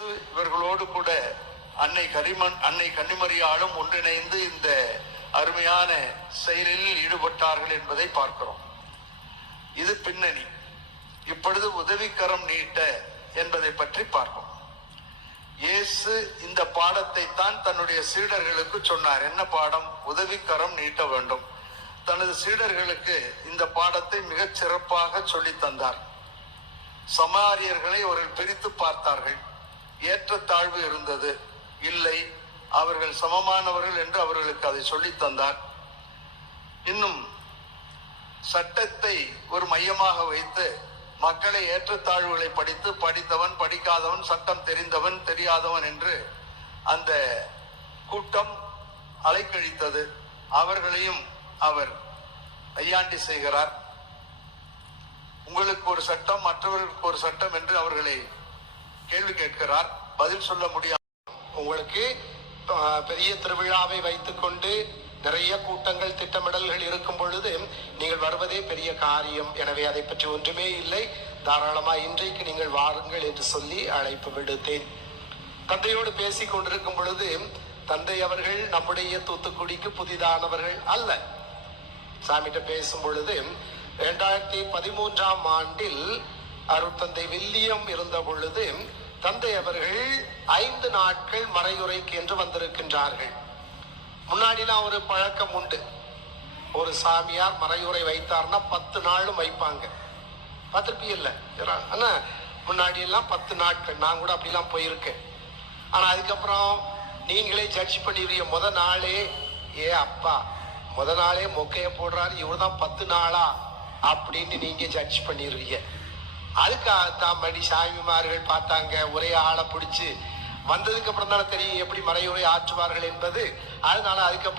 இவர்களோடு கூட அன்னை கரிமன் அன்னை கன்னிமரியாலும் ஒன்றிணைந்து இந்த அருமையான செயலில் ஈடுபட்டார்கள் என்பதை பார்க்கிறோம். இது பின்னணி. இப்பொழுது உதவிக்கரம் நீட்ட என்பதை பற்றி பார்ப்போம். இயேசு இந்த பாடத்தை தான் தன்னுடைய சீடர்களுக்கு சொன்னார். என்ன பாடம்? உதவிக்கரம் நீட்ட வேண்டும். தனது சீடர்களுக்கு இந்த பாடத்தை மிகச் சிறப்பாக சொல்லித் தந்தார். சமாரியர்களை அவர்கள் பிரித்து பார்த்தார்கள். ஏற்றத்தாழ்வு இருந்தது. இல்லை அவர்கள் சமமானவர்கள் என்று அவர்களுக்கு அதை சொல்லித் தந்தார் இன்னும் சட்டத்தை ஒரு மையமாக வைத்து மக்களை ஏற்றத்தாழ்வுகளை படித்து படித்தவன் படிக்காதவன் சட்டம் தெரிந்தவன் தெரியாதவன் என்று அந்த கூட்டம் அலைக்கழித்தது. அவர்களையும் அவர் ஐயாண்டி செய்கிறார். உங்களுக்கு ஒரு சட்டம் மற்றவர்களுக்கு ஒரு சட்டம் என்று அவர்களை கேள்வி கேட்கிறார் பதில் சொல்ல முடியாது உங்களுக்கு பெரிய திருவிழாவை வைத்துக்கொண்டு நிறைய கூட்டங்கள் திட்டமிடல்கள் இருக்கும் பொழுது நீங்கள் வருவதே பெரிய காரியம். எனவே அதை பற்றி ஒன்றுமே இல்லை. தாராளமா இன்றைக்கு நீங்கள் வாருங்கள் என்று சொல்லி அழைப்பு விடுத்தேன். தந்தையோடு பேசிக் கொண்டிருக்கும் பொழுது தந்தை அவர்கள் நம்முடைய தூத்துக்குடிக்கு புதிதானவர்கள் அல்ல. சாமிகிட்ட பேசும் பொழுது இரண்டாயிரத்தி பதிமூன்றாம் ஆண்டில் அருட்தந்தை வில்லியம் இருந்த பொழுது தந்தை அவர்கள் ஐந்து நாட்கள் மறையுறைக்கு என்று வந்திருக்கின்றார்கள். முன்னாடிலாம் ஒரு பழக்கம் உண்டு. ஒரு சாமியார் மறையுறை வைத்தார்னா பத்து நாளும் வைப்பாங்க. பார்த்துருப்பீங்கல்ல? ஆனா முன்னாடி எல்லாம் பத்து நாட்கள். நான் கூட அப்படிலாம் போயிருக்கேன். ஆனா அதுக்கப்புறம் நீங்களே ஜட்ஜ் பண்ணிடுவீங்க. முத நாளே ஏ அப்பா முத நாளே மொக்கைய போடுறாரு. இவர் தான் பத்து நாளா? அப்படின்னு நீங்க ஜட்ஜ் பண்ணிடுவீங்க. அதுக்கு தாம்படி சாமிமார்கள் பார்த்தாங்க ஒரே ஆளை பிடிச்சி. வந்ததுக்கு அப்புறம் தானே தெரியும் எப்படி மறையுறை ஆற்றுவார்கள் என்பது. அதனால அதுக்கப்புறம்